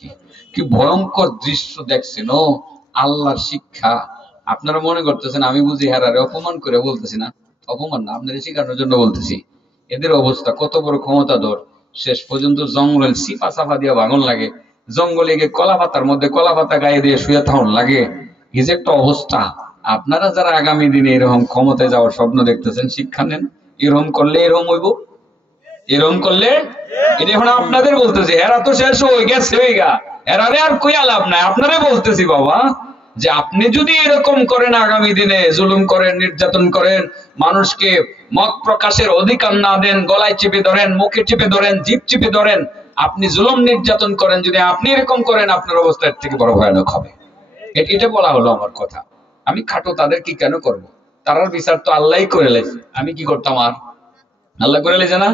কি কি ভয়ঙ্কর দৃশ্য দেখছেন ও আল্লাহর শিক্ষা। আপনারা মনে করতেছেন আমি বুঝি হেরারে অপমান করে বলতেছি না, অপমান না, আপনাদের শিখানোর জন্য বলতেছি। এদের অবস্থা কত বড় ক্ষমতাধর, শেষ পর্যন্ত জঙ্গল সিপা সাফা দিয়ে ভাঙন লাগে, জঙ্গলে গিয়ে কলা পাতার মধ্যে কলা পাতা গায়ে দিয়ে শুয়ে থাকুন লাগে। এই যে একটা অবস্থা, আপনারা যারা আগামী দিনে এরকম ক্ষমতায় যাওয়ার স্বপ্ন দেখতেছেন শিক্ষা নেন। এরকম করলে এরকম হইব, এরকম করলে এটা এখন আপনাদের বলতেছি, এরা তো শেষ হয়ে গেছে হয়ে গা, এরারে আর কই লাভ নাই, আপনারে বলতেছি বাবা যে আপনি যদি এরকম করেন আগামী দিনে, জুলুম করেন, নির্যাতন করেন, মানুষকে মত প্রকাশের অধিকার না দেন, গলায় চেপে ধরেন, মুখে চেপে ধরেন, জিভ চেপে ধরেন, আপনি জুলুম নির্যাতন করেন, যদি আপনি এরকম করেন আপনার অবস্থা এর থেকে বড় ভয়ানক হবে। এটা বলা হলো আমার কথা। আমি খাটো তাদের কি কেন করব? তারার বিচার তো আল্লাহই করে লেছে, আমি কি করতাম? আর আল্লাহ করে লেছে না?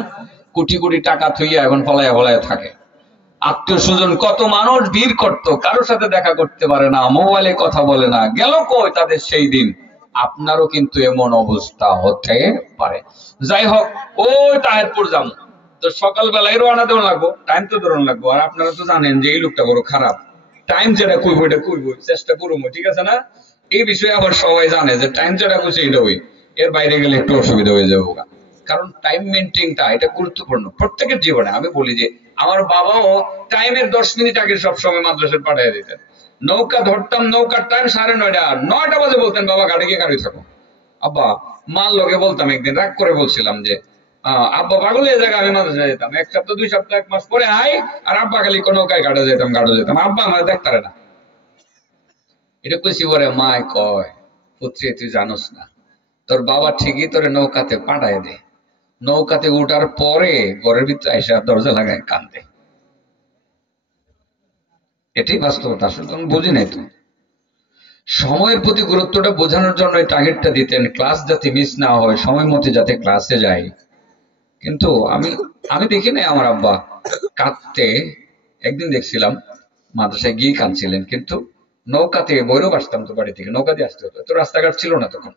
কোটি কোটি টাকা থইয়া এখন ফলাইয়া ফলাইয়া থাকে। আত্মীয় স্বজন কত মানুষ ভিড় করতো, কারোর সাথে দেখা করতে পারে না, মোবাইলে কথা বলে না, গেল কই তাদের সেই দিন? আপনারও কিন্তু এমন অবস্থা হতে পারে। যাই হোক, ওই তাহেরপুর যাবো তো সকালবেলায় রওনা দেওয়া লাগবো, টাইম তো ধরন লাগবো। আর আপনারা তো জানেন যে এই লোকটা বড় খারাপ, টাইম যেটা কইবো এটা কইবো, চেষ্টা করবো, ঠিক আছে না? এই বিষয়ে আবার সবাই জানে যে টাইম যেটা কইছে এটা হই, এর বাইরে গেলে একটু অসুবিধা হয়ে যাবো। কারণ টাইম মেনটেনটা এটা গুরুত্বপূর্ণ প্রত্যেকের জীবনে। আমি বলি যে আমার বাবাও টাইমের 10 মিনিট আগে সবসময় মাদ্রাসায় পাঠিয়ে দিতেন। নৌকা ধরতাম, নৌকার টাইম 9:30, 9টা বাজে বলতেন বাবা ঘাটে গিয়ে গাড়ি থাকো। আব্বা মার লগে বলতাম, একদিন রাগ করে বলছিলাম যে আব্বা পাগল এই জায়গায়, আমি মাদ্রাসায় যেতাম 1 সপ্তাহ 2 সপ্তাহ 1 মাস পরে আই, আর আব্বা খালি কোন নৌকায় ঘাটে যেতাম, আব্বা আমার দেখতারে না। এটা কইছি পরে মায় কয়, পুত্রী তুই জানোস না, তোর বাবা ঠিকই তোরে নৌকাতে পাঠায় দে, নৌকাতে উঠার পরে ঘরের ভিতরে এসে দরজা লাগায় কান্দে। এটাই বাস্তবতা। আসলে তুমি বুঝি নাই তো। সময়ের প্রতি গুরুত্বটা বোঝানোর জন্য এই টার্গেটটা দিতেন, ক্লাস যাতে মিস না হয়, সময় মতো যাতে ক্লাসে যায়। কিন্তু আমি দেখি নাই আমার আব্বা কাঁদতে। একদিন দেখছিলাম মাদ্রাসায় গিয়ে কাঁদছিলেন, কিন্তু নৌকাতে ভৈরব আসতাম তো বাড়ি থেকে, নৌকা দিয়ে আসতে হতো, তো রাস্তাঘাট ছিল না তখন,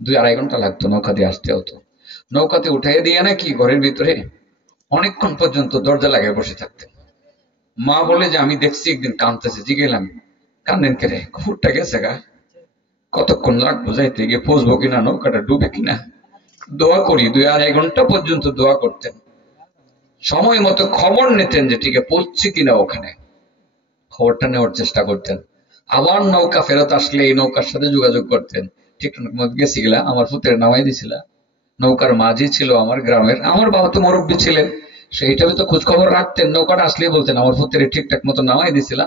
2-2.5 ঘন্টা লাগতো নৌকা দিয়ে আসতে হতো। নৌকাতে উঠাই দিয়ে নাকি ঘরের ভিতরে অনেকক্ষণ পর্যন্ত দরজা লাগায় বসে থাকতেন। মা বলে যে আমি দেখছি একদিন কাঁদতেছে, জিগেলাম কান্দেন কে রে, কুকুরটা গেছে গা, কতক্ষণ লাগবো যাইতে, গিয়ে পৌঁছবো কিনা, নৌকাটা ডুবে কিনা। দোয়া করি, 2-2.5 ঘন্টা পর্যন্ত দোয়া করতেন, সময় মতো খবর নিতেন যে ঠিক পৌঁছছি কিনা, ওখানে খবরটা নেওয়ার চেষ্টা করতেন। আবার নৌকা ফেরত আসলে এই নৌকার সাথে যোগাযোগ করতেন, ঠিক মতো গেছি গেলা, আমার পুত্রের নামাই দিছিলা। নৌকার মাঝি ছিল আমার গ্রামের, আমার বাবা তো মুরব্বী ছিলেন, সেইটাও তো খোঁজ খবর রাখতেন। নৌকাটা আসলেই বলতেন আমার পুত্রের ঠিকঠাক মতো নামাই দিছিলা।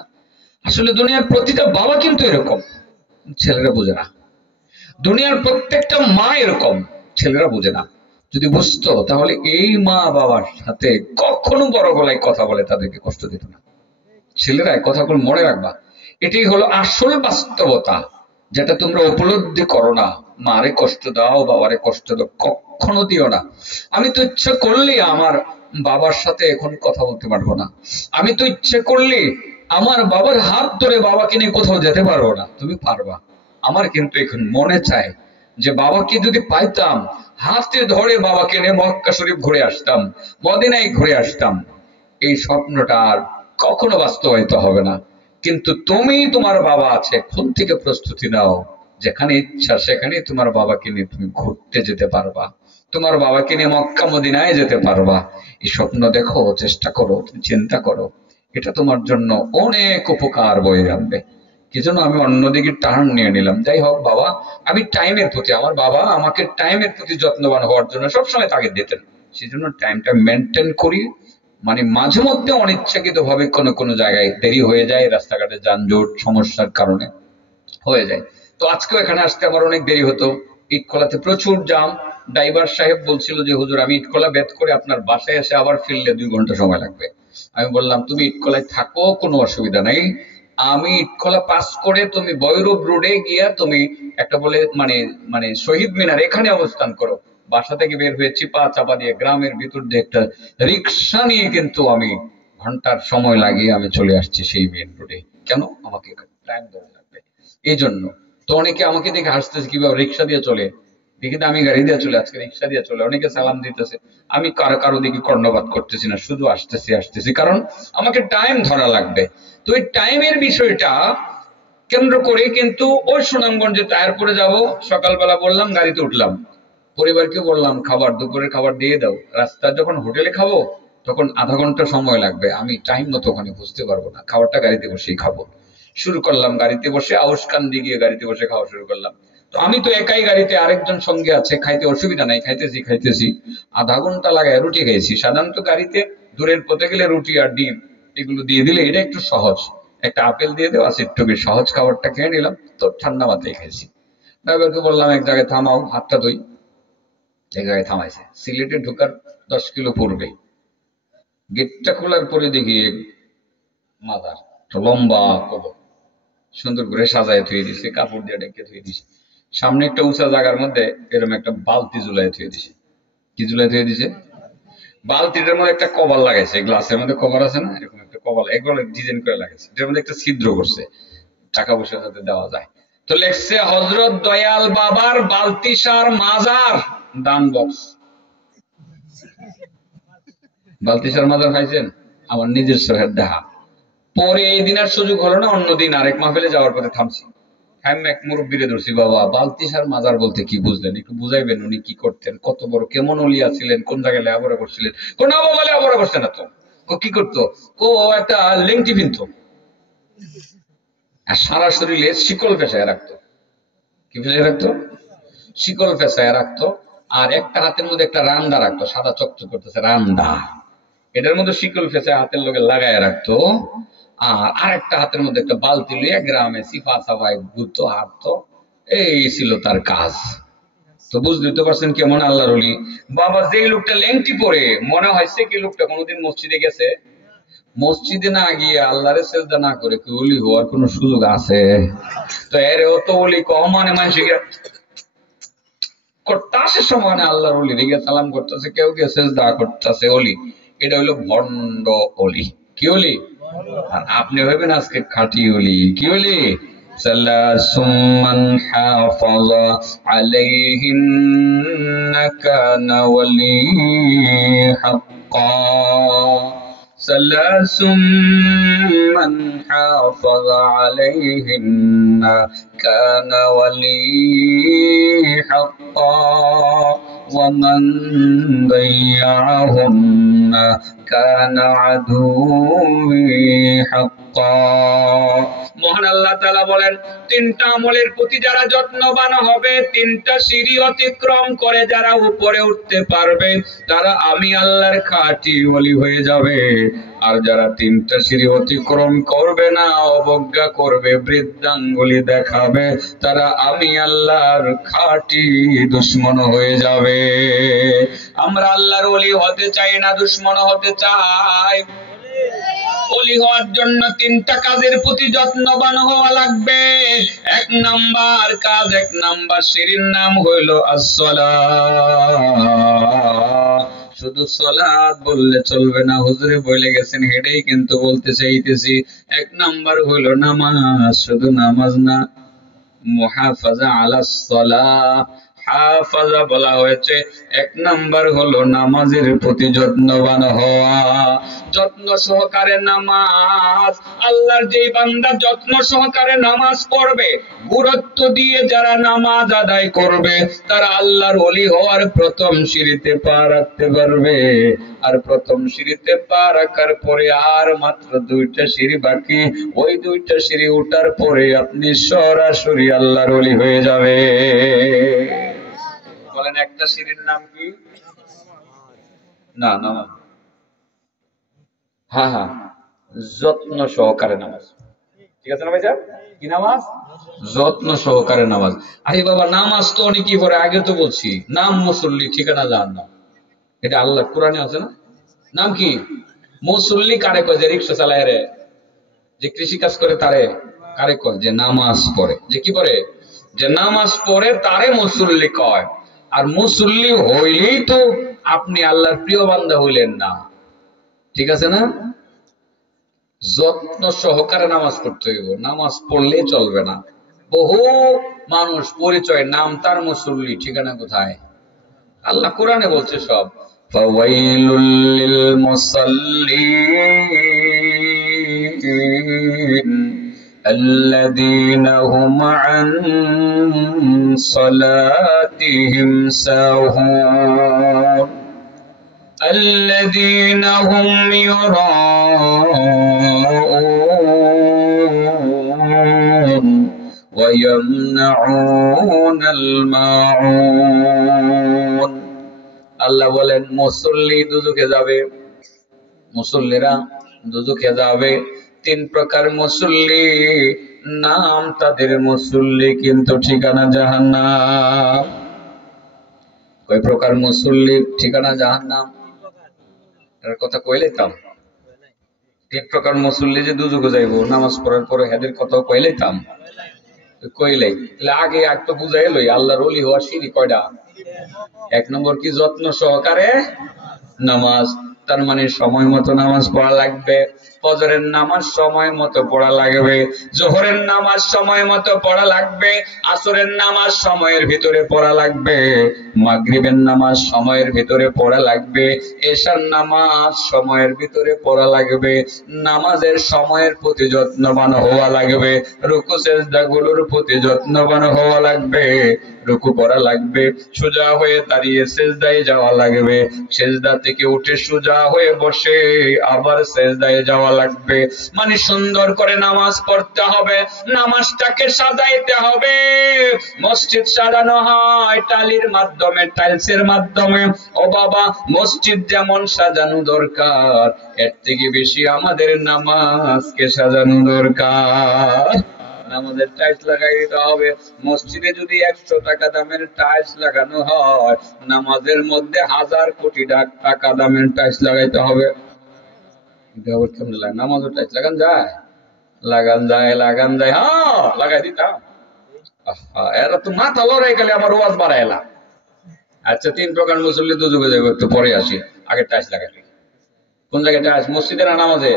আসলে দুনিয়ার প্রতিটা বাবা কিন্তু এরকম, ছেলেরা বোঝে না। দুনিয়ার প্রত্যেকটা মা এরকম, ছেলেরা বোঝে না। যদি বুঝতো তাহলে এই মা বাবার সাথে কখনো বড় গলায় কথা বলে তাদেরকে কষ্ট দিত না। ছেলেরা কথাগুলো মনে রাখবা, এটাই হলো আসল বাস্তবতা, যেটা তোমরা উপলব্ধি করো না। মারে কষ্ট দাও, বাবারে কষ্ট দাও, কখনো দিও না। আমি তো ইচ্ছা করলে আমার বাবার সাথে এখন কথা বলতে পারবো না, আমি তো ইচ্ছে করলে আমার বাবার হাত ধরে বাবাকে নিয়ে কোথাও যেতে পারবো না, তুমি পারবা। আমার কিন্তু এখন মনে চায় যে বাবাকে যদি পাইতাম, হাতে ধরে বাবাকে নিয়ে মক্কা শরীফ ঘুরে আসতাম, মদিনায় ঘুরে আসতাম। এই স্বপ্নটা আর কখনো বাস্তবায়িত হবে না। কিন্তু তুমি তোমার বাবা আছে, এখন থেকে প্রস্তুতি নাও, যেখানে ইচ্ছা সেখানে তোমার বাবাকে নিয়ে তুমি ঘুরতে যেতে পারবা, তোমার বাবাকে নিয়ে মক্কা মদিনায় যেতে পারবা। এই স্বপ্ন দেখো, চেষ্টা করো, তুমি চিন্তা করো, এটা তোমার জন্য অনেক উপকার বয়ে আনবে। কি জন্য আমি অন্যদিকে টার্ন নিয়ে নিলাম। যাই হোক বাবা, আমি টাইমের প্রতি, আমার বাবা আমাকে টাইমের প্রতি যত্নবান হওয়ার জন্য সবসময় তাগিদ দিতেন, সেই জন্য টাইমটা মেনটেন করি। মানে মাঝে মধ্যে অনিচ্ছাকৃত ভাবে কোনো কোনো জায়গায় দেরি হয়ে যায়, রাস্তাঘাটে যানজট সমস্যার কারণে হয়ে যায়। তো আজকেও এখানে আসতে আমার অনেক দেরি হতো, ইটখোলাতে প্রচুর জাম। ড্রাইভার সাহেব বলছিল যে হুজুর আমি ইটখোলা বেদ করে আপনার বাসায় এসে আবার ফিরলে 2 ঘন্টা সময় লাগবে। আমি বললাম তুমি ইটখোলায় থাকো, কোনো অসুবিধা নাই, আমি ইটখোলা পাস করে তুমি ভৈরব রোডে গিয়া তুমি একটা বলে মানে মানে শহীদ মিনার এখানে অবস্থান করো। বাসা থেকে বের হয়ে চিপা চাপা দিয়ে গ্রামের ভিতর দিয়ে একটা রিক্সা নিয়ে কিন্তু আমি ঘন্টার সময় লাগিয়ে আমি চলে আসছি সেই মেন রোডে। কেন? আমাকে টাইম ধরে লাগবে এই জন্য। তো অনেকে আমাকে দেখে হাসতেছে কিভাবে রিক্সা দিয়ে চলে। দেখি আমি গাড়ি দিয়ে চলে, আজকে রিক্সা দিয়ে চলে, অনেকে সালাম দিতেছে, আমি কারো কারো দিকে কর্ণপাত করতেছি না, শুধু আসতেছি, কারণ আমাকে টাইম ধরা লাগবে। তো এই টাইমের বিষয়টা কেন্দ্র করে কিন্তু ওই সুনামগঞ্জে টায়ার পরে যাব, সকালবেলা বললাম গাড়িতে উঠলাম, পরিবারকে বললাম খাবার, দুপুরের খাবার দিয়ে দাও, রাস্তা যখন হোটেলে খাবো তখন আধা ঘন্টা সময় লাগবে, আমি টাইম মতো ওখানে বুঝতে পারবো না, খাবারটা গাড়িতে বসেই খাবো। শুরু করলাম গাড়িতে বসে, আউসকান্দি গিয়ে গাড়িতে বসে খাওয়া শুরু করলাম। তো আমি তো একাই গাড়িতে, আরেকজন সঙ্গে আছে, খাইতে অসুবিধা নাই, খাইতেছি আধা ঘন্টা লাগায় রুটি খেয়েছি। সাধারণত গাড়িতে দূরের পথে গেলে রুটি আর ডিম এগুলো দিয়ে দিলে এটা একটু সহজ, একটা আপেল দিয়ে দেওয়া আছে, একটু বেশ সহজ খাবারটা খেয়ে নিলাম, তো ঠান্ডা মাথায় খেয়েছি। ড্রাইভারকে বললাম এক জায়গায় থামাও, হাতটা ধুই, এক জায়গায় থামাইছে, সিলেটে ঢোকার 10 কিলো পূর্বে। গেটটা খোলার পরে দেখি মাদার লম্বা কবর, সুন্দর করে সাজায় থুয়ে দিছে, কাপড় দিয়ে ডেকে থুয়ে দিছে। সামনে একটা উঁচা জায়গার মধ্যে এরকম একটা বালতি ঝুলাই থুয়ে দিছে। কি ঝুলাই থুয়ে দিছে? বালতিটার মধ্যে একটা কভার লাগাইছে, গ্লাসের মধ্যে কভার আছে না, এরকম একটা কভার একবার ডিজাইন করে লাগাইছে, এটার মধ্যে একটা ছিদ্র করছে টাকা পয়সা যাতে দেওয়া যায়। তো লেখছে হযরত দয়াল বাবার বালতিসার মাজার দান বক্স। বালতিসার মাজার পাইছেন? আমার নিজের চোখের দেখা। পরে এই দিন আর সুযোগ হলো না, অন্যদিন আরেক মাহফিলে যাওয়ার পথে থামছি, এক মুরব্বিরে ধরছি, বাবা বালতিসার মাজার বলতে কি বুঝলেন, একটু বুঝাইবেন, উনি কি করতেন, কত বড় কেমন ওলিয়া ছিলেন, কোন জায়গায় লেখাপড়া করছিলেন? না বাবা লেখাপড়া করছে না তো। কি করতো? একটা লেংটি পিনতো আর সারা শরীরে শিকল পেঁচায় রাখতো। কি পেঁচায় রাখতো? শিকল পেঁচায় রাখতো। আর একটা হাতের মধ্যে একটা রান্দা রাখতো, সাদা চকচক করতেছে রান্দা, এটার মধ্যে শিকল পেঁচায় হাতের লোকে লাগায় রাখতো। আর আরেকটা হাতের মধ্যে একটা বালতি লইয়া গ্রামে সিফা সাফাই ঘুরতো, হাঁটতো, এই ছিল তার কাজ। তো বুঝতে পারছেন কেমন আল্লাহর ওলি বাবা। যেই লোকটা লেংটি পরে, মনে হয়েছে কি লোকটা কোনোদিন মসজিদে গেছে? মসজিদে না গিয়ে আল্লাহরে সেজদা না করে কি ওলি হওয়ার কোন সুযোগ আছে? তো এর অত ওলি কম, মানে মানুষ করতাছে সময় আল্লাহর ওলি দিকে সালাম করতেছে, কেউ কেউ সেজদা করতেছে, ওলি। এটা হইলো ভণ্ড ওলি। কি ওলি? আর আপনি ভাবেন আজকে খাঁটি ওলি। কি ওলি? সালাসুমান হাফাযা আলাইহিন্না কানা ওয়ালি হাক্কা। সালাসুমান হাফাযা আলাইহিন্না কানা ওয়ালি হাক্কা ওয়া মান দাইয়াহুন্না কানা আদুওয়ি হাক্কা। মহান আল্লাহ তাআলা বলেন, তিনটা আমলের প্রতি যারা যত্নবান হবে, তিনটা সিঁড়ি অতিক্রম করে যারা উপরে উঠতে পারবে, তারা আমি আল্লাহর খাঁটি ওলি হয়ে যাবে। আর যারা তিনটা সিঁড়ি অতিক্রম করবে না, অবজ্ঞা করবে, বৃদ্ধাঙ্গুলি দেখাবে, তারা আমি আল্লাহর খাঁটি দুশমন হয়ে যাবে। আমরা আল্লাহর ওলি হতে চাই না, দুশমন হতে চাই। ওলি হওয়ার জন্য তিনটা কাজের প্রতি যত্নবান হওয়া লাগবে। এক নাম্বার কাজ, এক নাম্বার সিঁড়ির নাম হইল আসসালাত। শুধু সালাত বললে চলবে না, হুজুরে বলে গেছেন, হেডেই কিন্তু বলতে চাইতেছি। এক নাম্বার হইল নামাজ, শুধু নামাজ না, মুহাফাজা আলাস সালাহ। হাফাজা বলা হয়েছে, এক নাম্বার হলো নামাজের প্রতি যত্নবান হওয়া। যত্ন সহকারে নামাজ, আল্লাহর যে বান্দা যত্ন সহকারে নামাজ পড়বে, গুরুত্ব দিয়ে যারা নামাজ আদায় করবে, তারা আল্লাহর ওলি হওয়ার প্রথম সিঁড়িতে পা রাখতে পারবে। আর প্রথম সিঁড়িতে পা রাখার পরে আর মাত্র 2টা সিঁড়ি বাকি, ওই 2টা সিঁড়ি ওঠার পরে আপনি সরাসরি আল্লাহর ওলি হয়ে যাবে। বলেন একটা সিঁড়ির নাম কি? না নামাজ। হ্যাঁ, যত্ন সহকারে নামাজ। ঠিক আছে না ভাই সাহেব? কি নামাজ? যত্ন সহকারে নামাজ। আরে বাবা, নামাজ তো অনেকই পরে, আগে তো বলছি, নাম মুসল্লি, ঠিকানা জাহান্নাম। এটা আল্লাহ কোরআনে আছে না? নাম কি? মুসল্লি কারে কয়? যে রিক্সা চালায় রে, যে কৃষি কাজ করে তারে কারে কয়? যে নামাজ পড়ে। যে কি পড়ে? যে নামাজ পড়ে তারে মুসল্লি কয়। আর মুসল্লি হইলেই তো আপনি আল্লাহর প্রিয় বান্দা হইলেন না। ঠিক আছে না? যত্ন সহকারে নামাজ পড়তে হইব, নামাজ পড়লে চলবে না। বহু মানুষ পরিচয় নাম তার মুসল্লি, ঠিকানা কোথায়? আল্লাহ কোরআনে বলছে সব। ফাওয়াইলুল লিল মুসাল্লিন আল্লাযীনা হুম আন সালাতিহিম সাহুন الذين هم يراءون ويمنعون الماعون। আল্লাহ বলেন মুসল্লি দুজকে যাবে, মুসল্লিরা দুজকে যাবে। তিন প্রকার মুসল্লি, নাম তাদের মুসল্লি কিন্তু ঠিকানা জাহান্নাম। কয় প্রকার মুসল্লি, ঠিকানা জাহান্নাম? এর কথা কইলাইতাম। তিন প্রকার মুসল্লি যে দুজকে যাইব, নামাজ পড়ার পরে হেদের কথা কইলাইতাম, কইলাই। তাহলে আগে এক তো বুঝাই লই, আল্লাহর ওলি হওয়ার সিঁড়ি কয়টা? এক নম্বর কি? যত্ন সহকারে নামাজ। তার মানে সময় মতো নামাজ পড়া লাগবে। ফজরের নামাজ সময় মতো পড়া লাগবে, জোহরের নামাজ সময় মতো পড়া লাগবে, আসরের নামাজ সময়ের ভিতরে পড়া লাগবে, মাগরিবের নামাজ সময়ের ভিতরে পড়া লাগবে, এশার নামাজ সময়ের ভিতরে পড়া লাগবে। নামাজের সময়ের প্রতি যত্নবান হওয়া লাগবে, রুকু সিজদাগুলোর প্রতি যত্নবান হওয়া লাগবে। রুকু করা লাগবে, সোজা হয়ে দাঁড়িয়ে সিজদায় যাওয়া লাগবে, সিজদা থেকে উঠে সোজা হয়ে বসে আবার সিজদায় যাওয়া লাগবে। মানে সুন্দর করে নামাজ পড়তে হবে, নামাজটাকে সাজাইতে হবে। মসজিদ সাজানো হয় টালির মাধ্যমে, টাইলসের মাধ্যমে। ও বাবা, মসজিদ যেমন সাজানো দরকার, এর থেকে বেশি আমাদের নামাজকে সাজানো দরকার। নামাজের টাইলস লাগাই দিতে হবে। মসজিদে যদি 100 টাকা দামের টাইলস লাগানো হয়, নামাজের মধ্যে 1000 কোটি টাকা দামের টাইলস লাগাইতে হবে। নামাজের টাইলস লাগান যায়? লাগান যায়, লাগান যায়। হ্যাঁ, লাগাই দিতাম। এরা তো মাথা লড়াই গেলে আমার ওয়াজ বাড়াইলা। আচ্ছা, তিন প্রকার মুসল্লি দুজকে যাবো, একটু পরে আসি। আগে টাইলস লাগাই। কোন জায়গায় টাইলস? মসজিদে না নামাজে?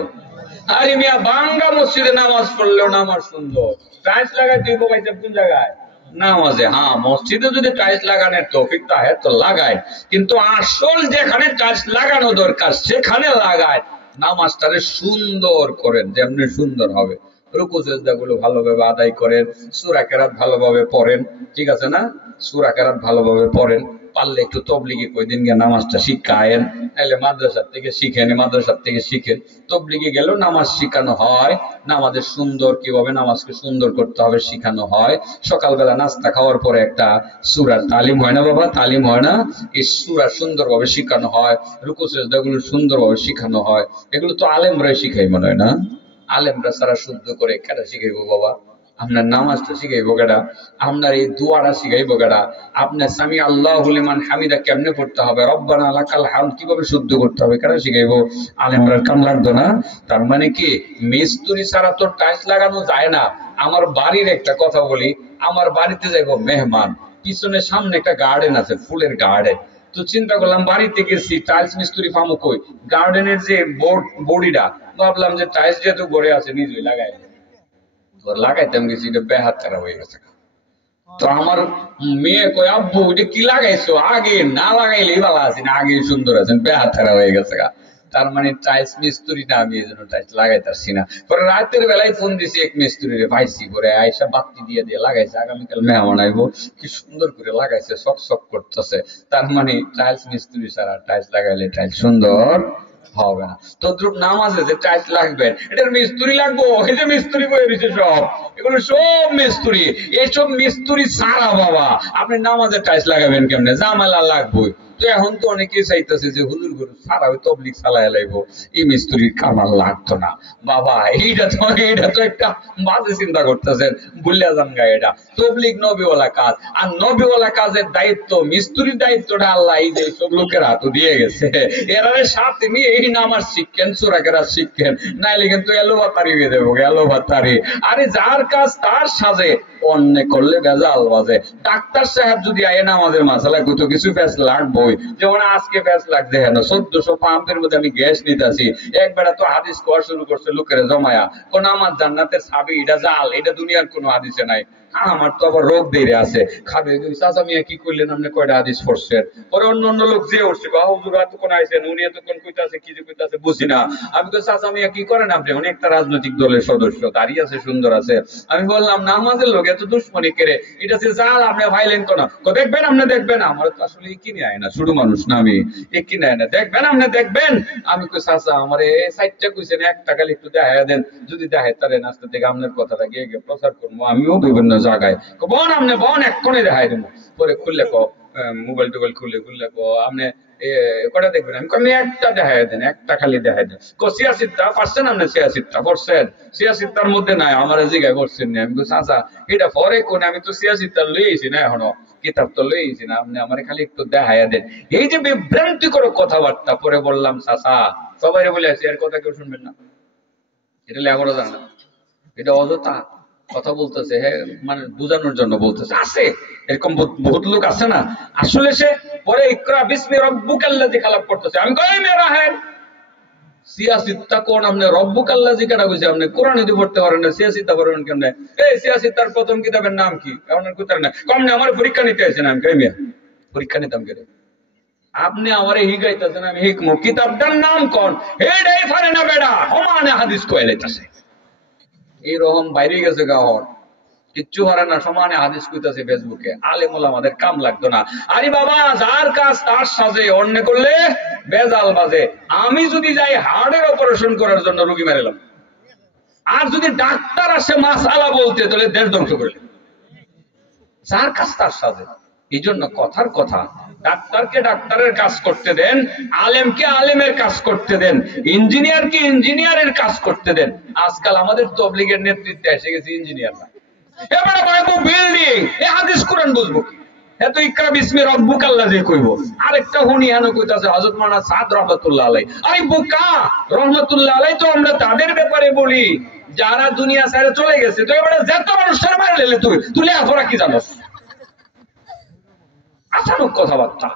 আরে মিয়া, বাঙ্গা মসজিদে নামাজ পড়লেও নামাজ সুন্দর, টাইলস লাগাই তুই বোকাইতে কোন জায়গায়? নামাজে। হ্যাঁ, মসজিদে যদি টাইলস লাগানোর তৌফিক থাকে তো লাগায়, কিন্তু আসল যেখানে টাইলস লাগানো দরকার সেখানে লাগায়। নামাজটারে সুন্দর করেন, যেমনি সুন্দর হবে। রুকু সিজদা গুলো ভালোভাবে আদায় করেন, সূরা কেরাত ভালোভাবে পড়েন, ঠিক আছে না? সূরা কেরাত ভালোভাবে পড়েন। পারলে একটু তবলিগে কয়দিন গিয়ে নামাজটা শিখায়েন, নাইলে মাদ্রাসার থেকে শিখেন, মাদ্রাসার থেকে শিখেন। তবলিগে গেলেও নামাজ শিখানো হয়, নামাজের সুন্দর কিভাবে নামাজকে সুন্দর করতে হবে শিখানো হয়। সকালবেলা নাস্তা খাওয়ার পরে একটা সূরার তালিম হয় না বাবা? তালিম হয় না? এই সূরা সুন্দরভাবে শিখানো হয়, রুকু সিজদাগুলো সুন্দরভাবে শিখানো হয়। এগুলো তো আলেমরাই শিখাই মনে হয় না? আলেমরা সারা শুদ্ধ করে কেটা শিখাইবো বাবা? আপনার নামাজটা শিখাইবো কেডা? আপনার এই দুয়াটা শিখাইবো কেডা? আপনার সামি আল্লাহু লিমান হামিদা কেমনে পড়তে হবে, রব্বানা লাকাল হামদ কিভাবে শুদ্ধ করতে হবে, কেডা শিখাইবো? আলেমরার কাম লাগতো না? তার মানে কি মিস্ত্রি ছাড়া তো টাইলস লাগানো যায় না। আমার বাড়ির একটা কথা বলি, আমার বাড়িতে যাইবো মেহমান, পিছনে সামনে একটা গার্ডেন আছে, ফুলের গার্ডেন। তো চিন্তা করলাম বাড়িতে গেছি, টাইলস মিস্ত্রি পামো কই? গার্ডেনের যে বডিটা, ভাবলাম যে টাইলস যেহেতু গড়ে আছে নিজেই লাগাই, লাগাইতাম গেছি, এটা বেহাত খারাপ হয়ে গেছে। তো আমার মেয়ে কই, আব্বু এটা কি লাগাইছো? আগে না লাগাইলেই ভালো আছে না, আগে সুন্দর আছেন, বেহাত খারাপ হয়ে গেছে। তার মানে টাইলস মিস্ত্রি না, আমি এই জন্য টাইলস লাগাইতাছি না। পরে রাতের বেলায় ফোন দিছি এক মিস্ত্রিরে, পাইছি, পরে আইসা বাতি দিয়ে দিয়ে লাগাইছে। আগামীকাল মেহমান আইবো, কি সুন্দর করে লাগাইছে, শক শক করতেছে। তার মানে টাইলস মিস্ত্রি ছাড়া টাইলস লাগাইলে টাইলস সুন্দর হবে না। তদ্রুপ নামাজে যে টাইলস লাগবে, এটার মিস্ত্রি লাগবো। এই যে মিস্ত্রি বয়ে দিচ্ছে সব, এগুলো সব মিস্ত্রি। এইসব মিস্ত্রি ছাড়া বাবা আপনি নামাজে টাইলস লাগাবেন কেমনে? জামালা লাগবে। তো এখন তো অনেকেই চাইতেছে যে হুজুর গুরু সারা ওই তবলিগ চালায় লাইবো, এই মিস্ত্রির কামাল লাগতো না বাবা। এইটা তো একটা বাজে চিন্তা করতেছেন, ভুলিয়া যান গা। এটা তবলিগ নবীওয়ালা কাজ, আর নবীওয়ালা কাজের দায়িত্ব, মিস্ত্রির দায়িত্বটা আল্লাহ এই যে সব লোকের হাত দিয়ে গেছে। এরারে সাথে নিয়ে এই নামাজ শিখেন, সূরা কেরাত শিখেন, নাইলে কিন্তু এলো ভাতারি হয়ে যাবো, এলো ভাতারি। আরে যার কাজ তার সাজে, অন্য করলে ভেজাল বাজে। ডাক্তার সাহেব যদি আয় নামাজের মাসালা কত কিছু প্যাঁচ লাগবো, যেমন আজকে প্যাঁচ লাগছে হেন 1400 পাম্পের মধ্যে আমি গ্যাস নিতেছি। একবারে তো হাদিস কোয়া শুরু করছে লোকেরা জমায়া, কোন আমার জান্নাতের চাবি, এটা জাল, এটা দুনিয়ার কোনো হাদিসে নাই। আমার তো আবার রোগ দেরে আছে খাবে চাচা মিয়া কি করলেন আপনি কয়টা হাদিস পড়ছেন পরে অন্য অন্য লোক যে উঠছে হুজুর এতক্ষণ আইছেন উনি এতক্ষণ কইতাছে কি যে কইতাছে বুঝি না আমি তো চাচা মিয়া কি করেন আপনি অনেকটা রাজনৈতিক দলের সদস্য তারই আছে সুন্দর আছে আমি বললাম না আমাদের লোক এত দুশ্মনী করে এটা যে জাল আপনি ভাইলেন কোন দেখবেন আপনি দেখবেন আমার তো আসলে কিনে আয় না শুধু মানুষ না আমি কিনে আয় না দেখবেন আপনি দেখবেন আমি কই চাচা আমার এই সাইডটা কইছেন একটা খালি একটু দেখায় দেন যদি দেখায় তাহলে নাস্তা থেকে আপনার কথাটা গিয়ে গিয়ে প্রচার করবো আমিও বিভিন্ন জায়গায় বোন আপনি বোন এক্ষণে দেখায় দেবো পরে খুললে মোবাইল টোবাইল খুললে কো আপনি কটা দেখবেন আমি একটা দেখায় দেন একটা খালি দেখায় দেন সিয়াসিদটা পারছেন আপনি সিয়াসিদটা পড়ছেন সিয়াসিদটার মধ্যে নাই আমার জিগায় করছেন না আমি চাচা এটা পরে কোন আমি তো সিয়াসিদটা লইয়েছি না এখনো কিতাব তো লইয়েছি না আপনি আমার খালি একটু দেখায় দেন এই যে বিভ্রান্তিকর কথাবার্তা পরে বললাম চাচা সবাই বলে আছে এর কথা কেউ শুনবেন না এটা লেখাপড়া জানে না এটা অযথা কথা বলতেছে হ্যাঁ মানে বোঝানোর জন্য বলতেছে আছে এরকম বহুত লোক আছে না আসলে সে পরে ইকরা বিসমি রব্বুকাল্লাযী খালাক করতেছে আমি কই মেরা হ্যাঁ সিয়াসিদটা কোন আপনি রব্বুকাল্লাযী কেন কইছে আপনি কোরআনে দি পড়তে পারেন না সিয়াসিদটা পড়বেন কেমনে এই সিয়াসিদটার প্রথম কিতাবের নাম কি এমন কইতার না কমনে আমার পরীক্ষা নিতে আইছেন আমি কই মিয়া পরীক্ষা নিতাম কেন আপনি আমারে হিগাইতেছেন আমি হিকমু কিতাবটার নাম কোন এটাই পারে না বেটা সমানে হাদিস কইলাইতাছে এই রকম বাইরে গেছে গাওয়ার কিচ্ছু পারে না সমানে হাদিস কইতাছে ফেসবুকে আলেম ওলামাদের কাম লাগতো না আরে বাবা যার কাজ তার সাজে অন্য করলে বেজাল বাজে আমি যদি যাই হার্টের অপারেশন করার জন্য রোগী মেরেলাম আর যদি ডাক্তার আসে মাসআলা বলতে তাহলে দেশ ধ্বংস করলে যার কাজ তার সাজে এই জন্য কথার কথা ডাক্তারকে ডাক্তারের কাজ করতে দেন আলেমকে আলেমের কাজ করতে দেন ইঞ্জিনিয়ারকে ইঞ্জিনিয়ারের কাজ করতে দেন আজকাল আমাদের তবলিগের নেতৃত্বে এসে গেছে ইঞ্জিনিয়াররা এবারে বাইবো বিল্ডিং এই হাদিস কোরআন বুঝবো কি এত ইকরা বিসমি রব্বুকাল্লাযী কইবো আরেকটা হুনি হানো কইতাছে হযরত মাওলানা সাদ রাহমাতুল্লাহ আলাইহি আরে বোকা রাহমাতুল্লাহ আলাইহি তো আমরা তাদের ব্যাপারে বলি যারা দুনিয়া ছেড়ে চলে গেছে তো এবারে যত মানুষের মারে লেলে তুই লেখাপড়া কি জানোস আচানক কথাবার্তা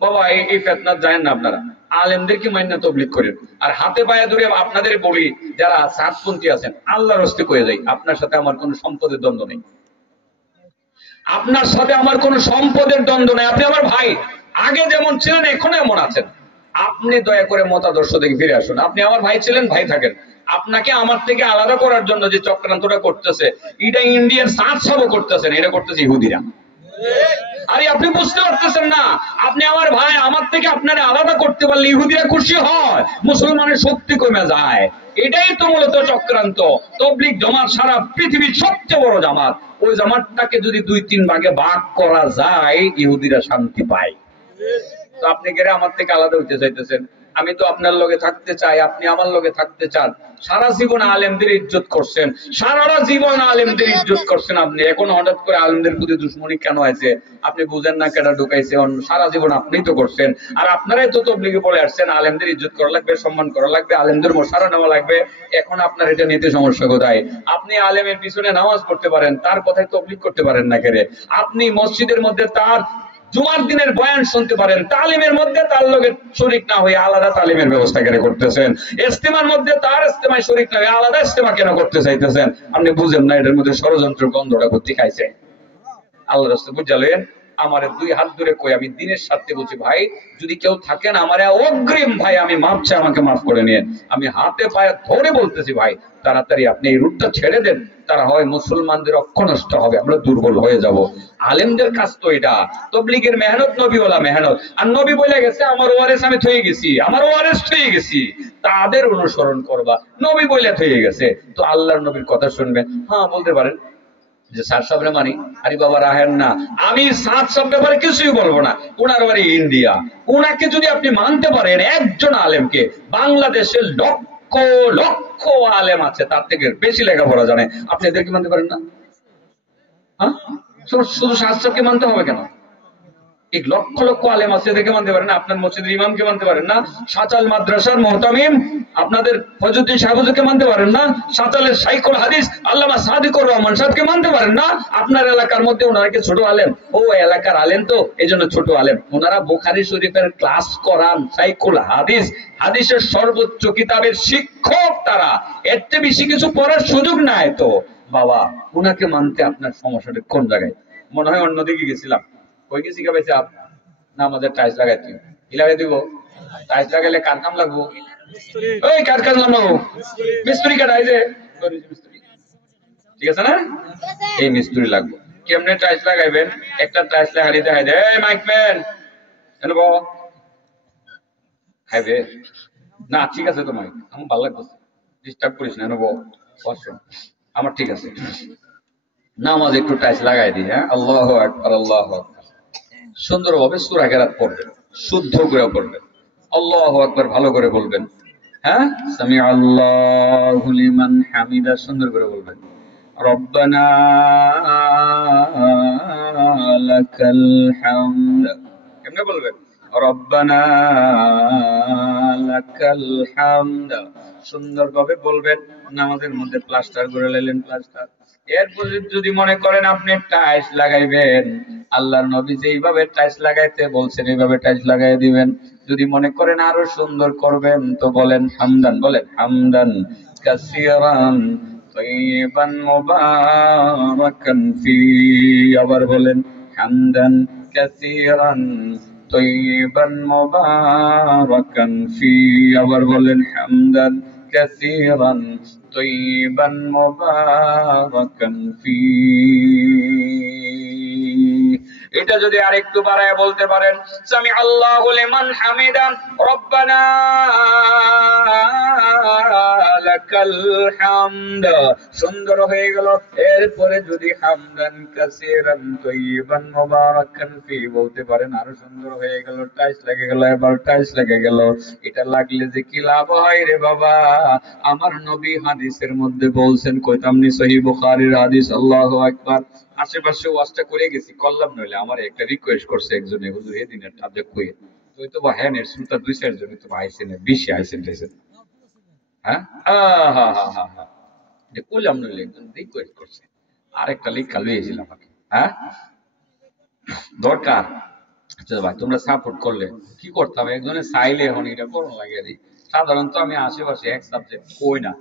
বাবা এই ফেতনা যায় না আপনারা আলেমদেরকে মাইন্না তবলিগ করেন আর হাতে পায়ে ধরে আপনাদের বলি যারা সাতপন্থী আছেন আল্লাহর হস্তে কয়ে যাই আপনার সাথে আমার কোনো সম্পদের দ্বন্দ্ব নেই আপনার সাথে আমার কোনো সম্পদের দ্বন্দ্ব নেই আপনি আমার ভাই আগে যেমন ছিলেন এখনো এমন আছেন আপনি দয়া করে মতাদর্শ থেকে ফিরে আসুন আপনি আমার ভাই ছিলেন ভাই থাকেন আপনাকে আমার থেকে আলাদা করার জন্য যে চক্রান্তটা করতেছে এটা ইন্ডিয়ার সাত সব করতেছেন এটা করতেছে ইহুদিরা আরে আপনি বুঝতে পারতেছেন না আপনি আমার ভাই আমার থেকে আপনারা আলাদা করতে পারলে ইহুদিরা খুশি হয় মুসলমানের শক্তি কমে যায় এটাই তো মূলত চক্রান্ত তবলিগ জামাত সারা পৃথিবীর সবচেয়ে বড় জামাত ওই জামাতটাকে যদি 2-3 ভাগে ভাগ করা যায় ইহুদিরা শান্তি পায় তো আপনি গেরে আমার থেকে আলাদা হইতে চাইতেছেন আমি তো আপনার লগে থাকতে চাই আপনি আমার লগে থাকতে চান সারা জীবন আলেমদের ইজ্জত করছেন সারাটা জীবন আলেমদের ইজ্জত করছেন আপনি এখন হঠাৎ করে আলেমদের প্রতি দুশ্মনী কেন আছে আপনি বুঝেন না কেন ঢুকাইছে সারা জীবন আপনিই তো করছেন আর আপনারাই তো তবলিগে বলে আসছেন আলেমদের ইজ্জত করা লাগবে সম্মান করা লাগবে আলেমদের মশারা নেওয়া লাগবে এখন আপনার এটা নিতে সমস্যা কোথায় আপনি আলেমের পিছনে নামাজ পড়তে পারেন তার কথায় তবলিগ করতে পারেন না কেরে আপনি মসজিদের মধ্যে তার জুমার দিনের বয়ান শুনতে পারেন তালিমের মধ্যে তার লগে শরীক না হয়ে আলাদা তালিমের ব্যবস্থা কেন করতেছেন ইজতিমার মধ্যে তার ইজতিমায় শরীক না হয়ে আলাদা ইজতিমা কেন করতে চাইতেছেন আপনি বুঝেন না এটার মধ্যে ষড়যন্ত্র গন্ধটা করতে খাইছে আল্লাহর রাস্তায় বুঝালেন আমারে 2 হাত ধরে কই আমি দিনের সাথে বলছি ভাই যদি কেউ থাকেন আমারে অগ্রিম ভাই আমি মাফ চাই আমাকে মাফ করে নিন আমি হাতে পায়ে ধরে বলতেছি ভাই তাড়াতাড়ি আপনি এই রুটটা ছেড়ে দেন তারা হয় মুসলমানদের অক্ষ নষ্ট হবে আমরা দুর্বল হয়ে যাব আলেমদের কাজ তো এটা তবলিগের মেহনত নবীওয়ালা মেহনত আর নবী বলে গেছে আমার ওয়ারেস আমি থয়ে গেছি আমার ওয়ারেস থয়ে গেছি তাদের অনুসরণ করবা নবী বলে থয়ে গেছে তো আল্লাহর নবীর কথা শুনবেন হ্যাঁ বলতে পারেন যে স্যার সাহেবরে মানি আরে বাবা রাহেন না আমি সাত সব ব্যাপারে কিছুই বলবো না ওনার বাড়ি ইন্ডিয়া ওনাকে যদি আপনি মানতে পারেন একজন আলেমকে বাংলাদেশের লক্ষ লক্ষ আলেম আছে তার থেকে বেশি লেখাপড়া জানে আপনি এদেরকে মানতে পারেন না হ্যাঁ শুধু শাস্ত্রকে মানতে হবে কেন এক লক্ষ লক্ষ আলেম আছে দেখে মানতে পারেন না, আপনার মসজিদের ইমামকে মানতে পারেন না, সাচাল মাদ্রাসার মুহতামিম আপনাদের ফজলুদ্দিন সাহেবকে মানতে পারেন না, সাচালের শাইখুল হাদিস আল্লামা সাদিকুর রহমান সাহেবকে মানতে পারেন না, আপনার এলাকার মধ্যে ওনারা কি ছোট আলেম? ও এলাকার আলেম তো এই জন্য ছোট আলেম। ওনারা বুখারী শরীফের ক্লাস করান, শাইখুল হাদিস, হাদিসের সর্বোচ্চ কিতাবের শিক্ষক তারা, এর চেয়ে বেশি কিছু পড়ার সুযোগ নাই। তো বাবা ওনাকে মানতে আপনার সমস্যাটা কোন জায়গায়? মনে হয় অন্যদিকে গেছিলাম। কই গেছি কে বেচা? না আমাদের টাইলস লাগাইতে, কি লাগাই দিব? টাইলস লাগাইলে কার কাম লাগবো? ওই কার কাজ লাগবো? মিস্ত্রি কাটা, এই যে মিস্ত্রি, ঠিক আছে না? এই মিস্ত্রি লাগবো। কেমনে টাইলস লাগাইবেন? একটা টাইলস লাগাই দেখাই দে, এই মাইকম্যান এনব খাইবে না? ঠিক আছে তো মাইক, আমার ভালো লাগতেছে, ডিস্টার্ব করিস না, এনব আমার ঠিক আছে। নামাজ একটু টাইলস লাগাই দিই। হ্যাঁ, আল্লাহু আকবার, আল্লাহু আকবার। সুন্দরভাবে সূরা কেরাত পড়বেন, শুদ্ধ করে পড়বেন, আল্লাহু আকবার ভালো করে বলবেন। হ্যাঁ, সামি আল্লাহু লিমান হামিদা সুন্দর করে বলবেন। রব্বানা লাকাল হামদ, কেমনে বলবেন? রব্বানা লাকাল হামদ, সুন্দরভাবে বলবেন। নামাজের মধ্যে প্লাস্টার করে লাইলেন, প্লাস্টার। এরপর যদি মনে করেন আপনি টাইলস লাগাইবেন, আল্লাহর নবী যেইভাবে টাইলস লাগাইতে বলছেন এইভাবে টাইলস লাগাই দিবেন। যদি মনে করেন আরো সুন্দর করবেন তো বলেন হামদান, বলেন হামদান কাসীরান তাইয়িবান মুবারাকান ফি, আবার বলেন হামদান কাসীরান তাইয়িবান মুবারাকান ফি, আবার বলেন হামদান কাসীরান তাইয়িবান মুবারাকান ফি। এটা যদি আরেকটু বাড়ায় বলতে পারেন সামি আল্লাহু লিমান হামিদা রব্বানা লাকাল হামদ, সুন্দর হয়ে গেল। এরপরে যদি হামদান কাসীরান তাইয়িবান মুবারাকান ফি বলতে পারেন আরো সুন্দর হয়ে গেল। টাইলস লেগে গেল, এবার টাইলস লেগে গেল। এটা লাগলে যে কি লাভ হয় রে বাবা, আমার নবী হাদিসের মধ্যে বলছেন, কইতামনি সহিহ বুখারীর হাদিস। আল্লাহু আকবার। আশেপাশে ওয়াজটা করে গেছি, করলাম নইলে আমার একটা রিকোয়েস্ট করছে একজনে, হুজুর এই দিনের তাদের কই তুই তো হ্যাঁ এর সুলতা দুই চার জন তো আইছেন, বেশি আইছেন টাইছেন। হ্যাঁ হ্যাঁ হ্যাঁ হ্যাঁ হ্যাঁ, যে করলাম নইলে একজন রিকোয়েস্ট করছে, আরেকটা লেখা লইয়েছিলাম আমাকে। হ্যাঁ দরকার। আচ্ছা ভাই তোমরা সাপোর্ট করলে কি করতাম, একজনে চাইলে এখন এটা করুন লাগে। সাধারণত আমি আশেপাশে এক সাবজেক্ট কই না,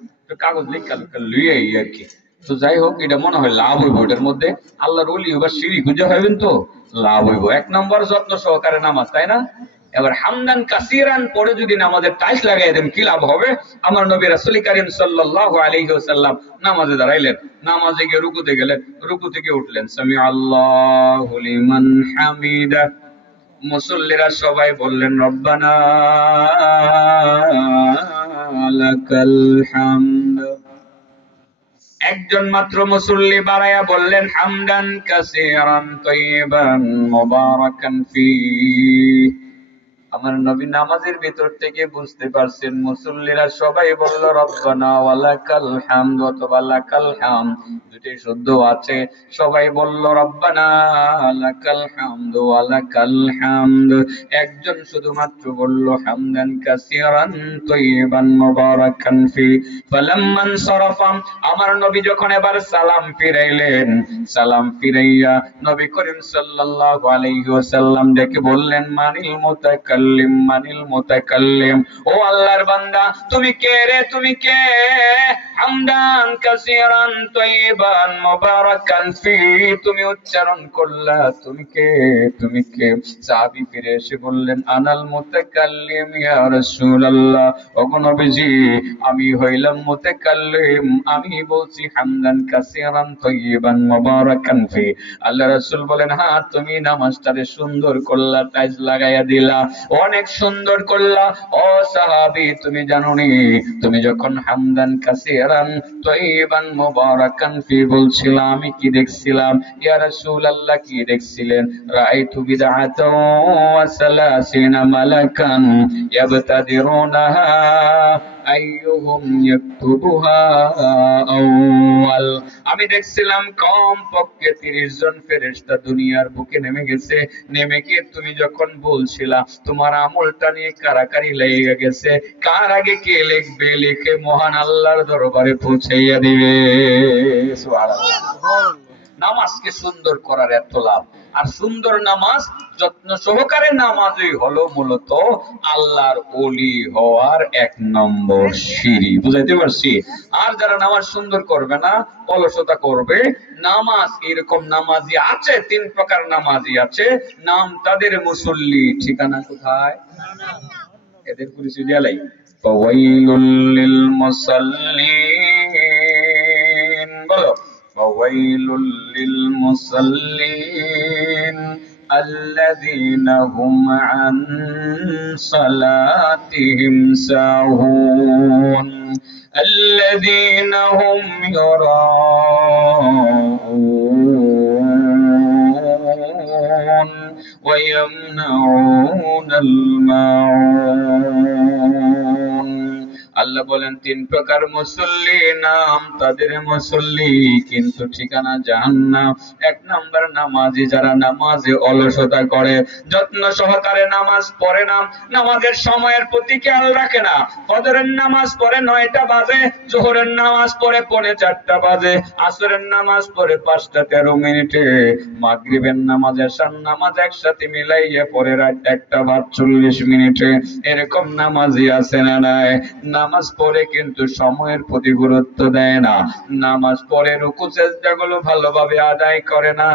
কাগজ লেখা লুয়ে আর কি। তো যাই হোক, এটা মনে হয় লাভ হইব, এটার মধ্যে আল্লাহর ওলি এবার সিঁড়ি খুঁজে পাবেন তো লাভ হইব। এক নম্বর যত্ন সহকারে নামাজ, তাই না? এবার হামদান কাসীরান পরে যদি নামাজের টাইলস লাগাই দেন কি লাভ হবে? আমার নবী রাসূল কারীম সাল্লাল্লাহু আলাইহি ওয়াসাল্লাম নামাজে দাঁড়াইলেন, নামাজে গিয়ে রুকুতে গেলেন, রুকু থেকে উঠলেন, সামি আল্লাহু লিমান হামিদা। মুসল্লিরা সবাই বললেন রব্বানা লাকাল হামদ। একজন মাত্র মুসল্লি বাড়ায়া বললেন হামদান কাসীরান তাইয়িবান মুবারাকান ফি। আমার নবী নামাজের ভিতর থেকে বুঝতে পারছেন মুসল্লিরা সবাই বলল রব্বানা ওয়া লাকাল হামদ অথবা লাকাল হামদ, দুটি শুদ্ধ আছে। সবাই বলল রব্বানা লাকাল হামদ ওয়া লাকাল হামদ। একজন শুধুমাত্র বলল হামদান কাসীরান তাইয়িবান মুবারাকান ফি। ফালাম্মান সারাফা, আমার নবী যখন এবার সালাম ফিরাইলেন, সালাম ফিরাইয়া নবী করিম সাল্লাল্লাহু আলাইহি ওয়াসাল্লাম ডেকে বললেন মানিল মুতাকাল্লিম, মানিল মুতাকাল্লিম, ও আল্লাহর বান্দা তুমি কে রে, তুমি কে? হামদান কাসীরান তাইয়িবান মুবারাকান ফি, তুমি উচ্চারণ করলা, তুমি কে, তুমি কে? সাহাবী ফিরে এসে বললেন আনাল মুতাকাল্লিম ইয়া রাসূলুল্লাহ, ওগো নবীজি আমি হইলাম মুতাকাল্লিম, আমি বলছি হামদান কাসীরান তাইয়িবান মুবারাকান ফি। আল্লাহ রাসূল বলেন হ্যাঁ তুমি নামাজটারে সুন্দর করলা, টাইলস লাগাইয়া দিলা, অনেক সুন্দর করলা। ও সাহাবী তুমি জানোনি, তুমি যখন হামদান কাসীরান তাইয়িবান মুবারাকান ফি বলছিলা আমি কি দেখছিলাম? ইয়া রাসূলুল্লাহ কি দেখছিলেন? রাআইতু বিদআতান ওয়া সালাসিনা মালাকান ইয়াবতাদিরুনাহা আইয়ুহুম ইয়াকতুবুহা আউয়াল। আমি দেখছিলাম কম পক্ষে 30 জন ফেরেশতা দুনিয়ার বুকে নেমে গেছে। নেমে গিয়ে তুমি যখন বলছিলা তোমার আমলটা নিয়ে কারাকারি লেগে গেছে, কার আগে কে লিখবে, লিখে মহান আল্লাহর দরবারে পৌঁছাইয়া দিবে। সুবহানাল্লাহ। নামাজকে সুন্দর করার এত লাভ। আর সুন্দর নামাজ, যত্ন সহকারে নামাজই হলো মূলত আল্লাহর ওলি হওয়ার 1 নম্বর সিঁড়ি। বুঝাইতে পারছি? আর যারা নামাজ সুন্দর করবে না, অলসতা করবে, নামাজ এরকম নামাজি আছে, 3 প্রকার নামাজি আছে, নাম তাদের মুসল্লি, ঠিকানা কোথায়? এদের পরিচয় দিয়ালাই। ফাওয়াইলুল লিল মুসাল্লিন, বলো ফাওয়াইলুল লিল মুসাল্লিন আল্লাযীনা হুম আন সালাতিহিম সাহুন আল্লাযীনা হুম ইউরাউন ওয়া ইয়ামনাউনাল মাউন। আল্লাহ বলেন 3 প্রকার মুসল্লি, নাম তাদের মুসল্লি, কিন্তু ঠিকানা জাহান্নাম। 1 নম্বর নামাজি, যারা নামাজে অলসতা করে, যত্ন সহকারে নামাজ পড়ে না, নামাজের সময়ের প্রতি খেয়াল রাখে না। ফজরের নামাজ পড়ে 9টা বাজে, যোহরের নামাজ পড়ে 3:45 বাজে, আসরের নামাজ পড়ে 5টা 13 মিনিটে, মাগরিবের নামাজ এশার নামাজ একসাথে মিলাইয়া পড়ে রাত 1টা 40 মিনিটে। এরকম নামাজি আছে না নাই? নামাজ পড়ে কিন্তু সময়ের প্রতি গুরুত্ব দেয় না, নামাজ পড়ে রুকু সিজদা গুলো ভালোভাবে আদায় করে না,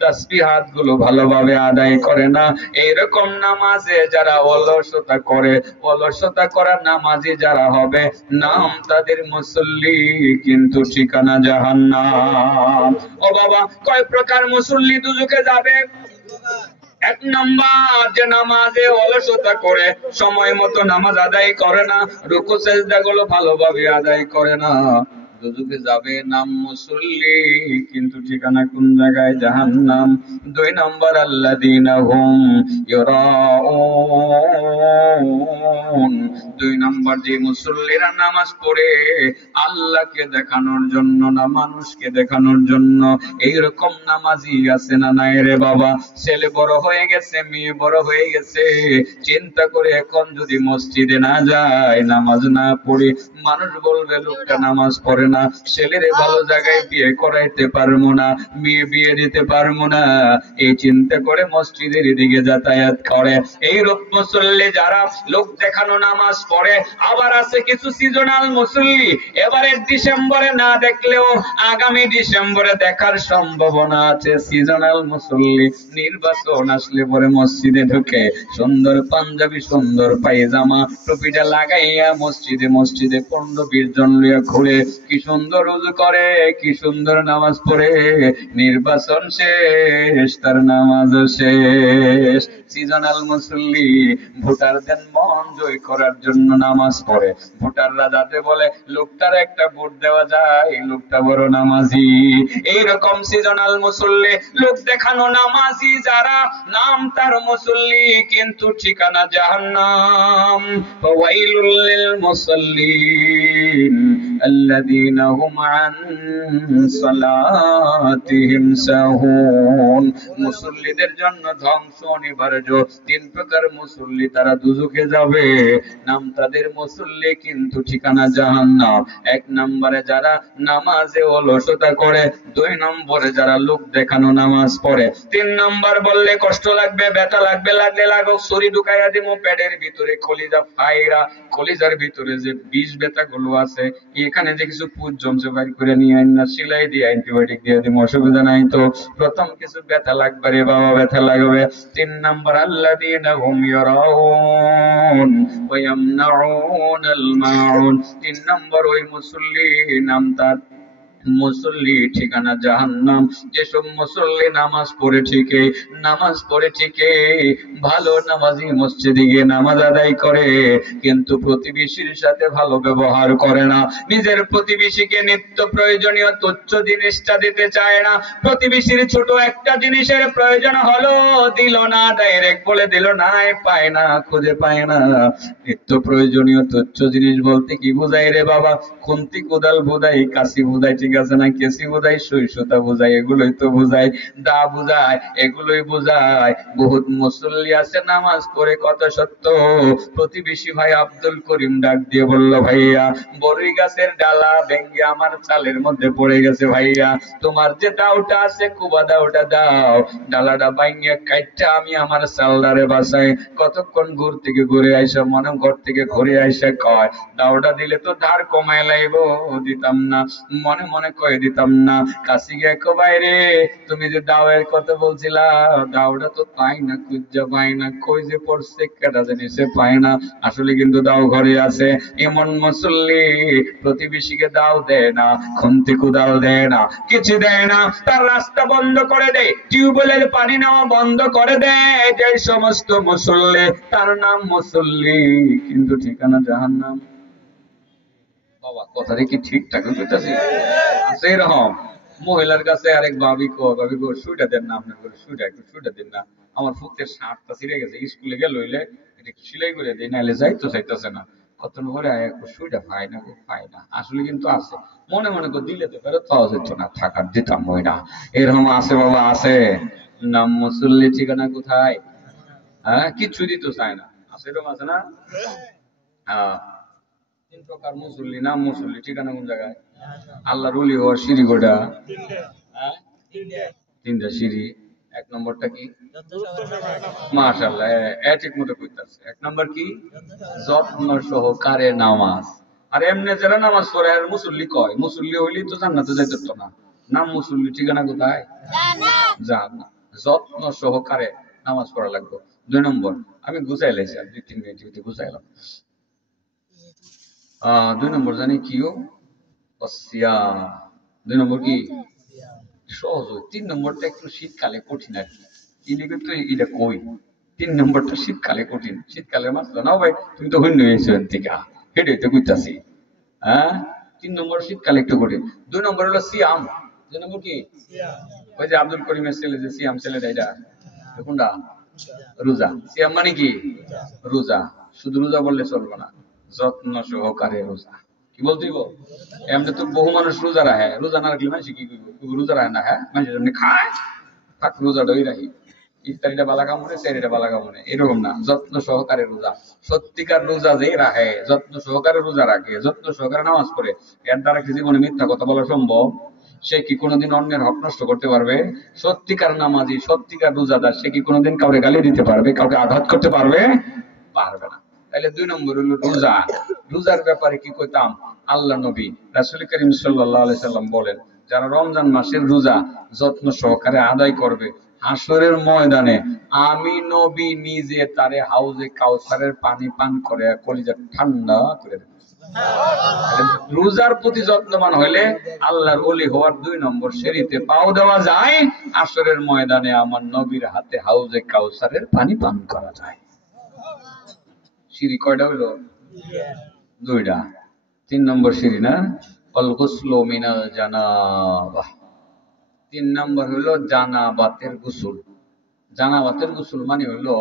তাসবিহাত গুলো ভালোভাবে আদায় করে না। এইরকম নামাজে যারা অলসতা করে, অলসতা করা নামাজি যারা হবে, নাম তাদের মুসল্লি, কিন্তু ঠিকানা জাহান্নাম। ও বাবা, কয় প্রকার মুসল্লি দুজকে যাবে? 1 নম্বর, যে নামাজে অলসতা করে, সময় মতো নামাজ আদায় করে না, রুকু সিজদা গুলো ভালোভাবে আদায় করে না, দুজকে যাবে, নাম মুসল্লি, কিন্তু ঠিকানা কোন জায়গায়? জাহান্নাম। 2 নম্বর আল্লাযীনা হুম ইউরাউন, 2 নম্বর যে মুসল্লিরা নামাজ পড়ে আল্লাহকে দেখানোর জন্য না মানুষকে দেখানোর জন্য। এইরকম নামাজি আছে না নাই রে বাবা? ছেলে বড় হয়ে গেছে, মেয়ে বড় হয়ে গেছে, চিন্তা করে এখন যদি মসজিদে না যায়, নামাজ না পড়ে, মানুষ বলবে লোকটা নামাজ পড়ে না, ছেলেরে ভালো জায়গায় বিয়ে করাইতে পারবো না, মেয়ে বিয়ে দিতে পারবো না, এই চিন্তা করে মসজিদের দিকে যাতায়াত করে। এই রূপ মুসল্লি যারা লোক দেখানো নামাজ পড়ে। আবার আছে কিছু সিজনাল মুসল্লি, এবারের ডিসেম্বরে না দেখলেও আগামী ডিসেম্বরে দেখার সম্ভাবনা আছে। সিজনাল মুসল্লি, নির্বাচন আসলে পরে মসজিদে ঢুকে সুন্দর পাঞ্জাবি, সুন্দর পায়জামা, টুপিটা লাগাইয়া মসজিদে মসজিদে 15-20 জন লইয়া ঘুরে, কি সুন্দর ওযু করে, কি সুন্দর নামাজ পড়ে, নির্বাচন শেষ, তার নামাজও শেষ। সিজনাল মুসল্লি ভোটারদের মন জয় করার জন্য নামাজ পড়ে। ভোটাররা যাতে বলে লোকটার একটা ভোট দেওয়া যায়, লোকটা বড় নামাজি। এইরকম সিজনাল মুসল্লি, লোক দেখানো নামাজি যারা, নাম তার মুসল্লি, কিন্তু ঠিকানা জাহান্নাম। ফাওয়াইলুল লিল মুসাল্লিন আল্লাযীনা হুম আন সালাতিহিম সাহুন। মুসল্লিদের জন্য ধ্বংস অনিবার্য। 3 প্রকার মুসল্লি, তারা দুজকে যাবে, নাম তাদের মুসল্লি, কিন্তু ঠিকানা জাহান্নাম। 1 নম্বরে যারা নামাজে অলসতা করে, 2 নম্বরে যারা লোক দেখানো নামাজ পড়ে, 3 নম্বর বললে কষ্ট লাগবে, ব্যথা লাগবে, লাগলে লাগুক, ছুরি ঢুকাইয়া দিমু পেটের ভিতরে, কলিজা ফাইরা, কলিজার ভিতরে যে বিষ ব্যথা গুলো আছে, এখানে যে কিছু পুজ জমছে, বাইর করে নিয়ে আইনা সিলাই দিয়ে অ্যান্টিবায়োটিক দিয়ে দিমু, অসুবিধা নাই তো। প্রথম কিছু ব্যথা লাগবে রে বাবা, ব্যথা লাগবে। 3 নম্বর আল্লাযীনা হুম ইউরাউন ওয়া ইয়ামনাউনাল মাউন। 3 নম্বর ওই মুসল্লি, নাম তার মুসল্লি, ঠিকানা জাহান্নাম। যেসব মুসল্লি নামাজ পড়ে ঠিকই, নামাজ পড়ে ঠিকই, ভালো নামাজি মসজিদে গিয়ে নামাজ আদায় করে, কিন্তু প্রতিবেশীর সাথে ভালো ব্যবহার করে না, নিজের প্রতিবেশীকে নিত্য প্রয়োজনীয় তুচ্ছ জিনিসটা দিতে চায় না, প্রতিবেশীর ছোট একটা জিনিসের প্রয়োজন হলো দিল না, ডাইরেক্ট বলে দিল, নাই পায় না, খুঁজে পায় না। নিত্য প্রয়োজনীয় তুচ্ছ জিনিস বলতে কি বোঝায় রে বাবা? খুন্তি কোদাল বোঝায়, কাশি বোঝায়, ঠিক ঠিক আছে না? কেসি বোঝায়, সুই সুতা বোঝায়, এগুলোই তো বোঝায়, দা বোঝায়, এগুলোই বোঝায়। বহুত মুসল্লি আছে নামাজ পড়ে, কত সত্য। প্রতিবেশী ভাই আব্দুল করিম ডাক দিয়ে বলল, ভাইয়া বড়ই গাছের ডালা ভেঙ্গে আমার চালের মধ্যে পড়ে গেছে, ভাইয়া তোমার যে দাওটা আছে কুবা দাওটা দাও, ডালাটা ভাঙ্গে কাইটটা আমি আমার চালদারে বাসাই। কতক্ষণ ঘুরে আইসা, মনে ঘর থেকে ঘুরে আইসা কয়, দাওটা দিলে তো ধার কমায় লাইব, দিতাম না। মনে মনে কয়ে দিতাম না। কাশি গে কো বাইরে, তুমি যে দাওয়ের কথা বলছিলা, দাওটা তো পাই না, কুজ্জা পাই না, কই যে পড়ছে কেটা জানি সে পায় না। আসলে কিন্তু দাও ঘরে আছে। এমন মুসল্লি প্রতিবেশীকে দাও দেয় না, খুন্তি কুদাল দেয় না, কিছু দেয় না, তার রাস্তা বন্ধ করে দেয়, টিউবওয়েলের পানি নেওয়া বন্ধ করে দেয়। যে সমস্ত মুসল্লি, তার নাম মুসল্লি, কিন্তু ঠিকানা জাহান্নাম। বাবা কথাটা কি ঠিকঠাক বুঝতেছি? আছে এরকম মহিলার কাছে আরেক ভাবি কো, ভাবি গো সুইটা দেন না, আপনার করে সুইটা একটু সুইটা দেন না, আমার ফুটের শার্টটা ছিঁড়ে গেছে, স্কুলে গেল হইলে এটা সেলাই করে দেয়, নাহলে যাইতো চাইতেছে না। কত করে একটু সুইটা পাই না, পাই না। আসলে কিন্তু আছে, মনে মনে করে দিলে তো ফেরত পাওয়া যেত না, থাকার দিতাম ওই না। এরকম আছে বাবা, আছে। নাম মুসল্লি, ঠিকানা কোথায়? হ্যাঁ, কিচ্ছু দিত চায় না। আছে এরকম, আছে না? হ্যাঁ, তিন প্রকার মুসল্লি। নাম মুসল্লি, ঠিকানা কোন জায়গায়? আল্লাহর ওলি হওয়ার সিঁড়ি গোটা, তিনটা সিঁড়ি। এক নম্বরটা কি? মাশাআল্লাহ, ঠিক মতো কইতাছে। এক নম্বর কি? যত্ন সহকারে নামাজ। আর এমনি যারা নামাজ পড়ে আর মুসল্লি কয়, মুসল্লি হইলেই তো জান্নাতে যাইতে তো না। নাম মুসল্লি, ঠিকানা কোথায়? জান্নাত। যত্ন সহকারে নামাজ পড়া লাগবে। দুই নম্বর, আমি গুছাই লাইছি, আর 2-3 মিনিট গুছাইলাম। দুই নম্বর জানি কিও? দুই নম্বর কি? সহজ। 3 নম্বরটা একটু শীতকালে কঠিন আর কি। কিন্তু এটা কই 3 নম্বরটা শীতকালে কঠিন। শীতকালের মাছ তো নাও ভাই, তুমি তো হইন হয়েছো থেকে হেঁটে তো কইতাছি। হ্যাঁ, 3 নম্বর শীতকালে একটু কঠিন। 2 নম্বর হলো সিয়াম। 2 নম্বর কি? ওই যে আব্দুল করিমের ছেলে যে সিয়াম ছেলেটা, এটা কোনটা? রোজা। সিয়াম মানে কি? রোজা। শুধু রোজা বললে চলবে না, যত্ন সহকারে রোজা। কি বলতেই বল, এমনি তো বহু মানুষ রোজা রাখে, রোজা না রাখলে মানুষ কি রোজা রাখে না? হ্যাঁ, মানুষের এমনি খায়, থাক রোজাটাই রাখি, ইফতারিটা বালা কামনে, সেরিটা বালা কামনে, এরকম না। যত্ন সহকারে রোজা, সত্যিকার রোজা যে রাখে, যত্ন সহকারে রোজা রাখে, যত্ন সহকারে নামাজ পড়ে, এর দ্বারা কি জীবনে মিথ্যা কথা বলা সম্ভব? সে কি কোনোদিন অন্যের হক নষ্ট করতে পারবে? সত্যিকার নামাজি, সত্যিকার রোজাদার, সে কি কোনোদিন কাউকে গালি দিতে পারবে? কাউকে আঘাত করতে পারবে? পারবে না। তাহলে 2 নম্বর হলো রোজা। রোজার ব্যাপারে কি কইতাম? আল্লাহ নবী রাসূল করিম সাল্লাল্লাহু আলাইহি সাল্লাম বলেন, যারা রমজান মাসের রোজা যত্ন সহকারে আদায় করবে, হাসরের ময়দানে আমি নবী নিজে তারে হাউজে কাউসারের পানি পান করে কলিজা ঠান্ডা করে দেব। রোজার প্রতি যত্নবান হইলে আল্লাহর ওলি হওয়ার 2 নম্বর সিঁড়িতে পাও দেওয়া যায়, হাসরের ময়দানে আমার নবীর হাতে হাউজে কাউসারের পানি পান করা যায়। সিঁড়ি কয়টা হইলো? 2টা। 3 নম্বর সিঁড়ি না, আল গুসলু মিনাল জানাবাহ। 3 নম্বর হইলো জানাবাতের গোসল। জানাবাতের গোসল মানে হইলো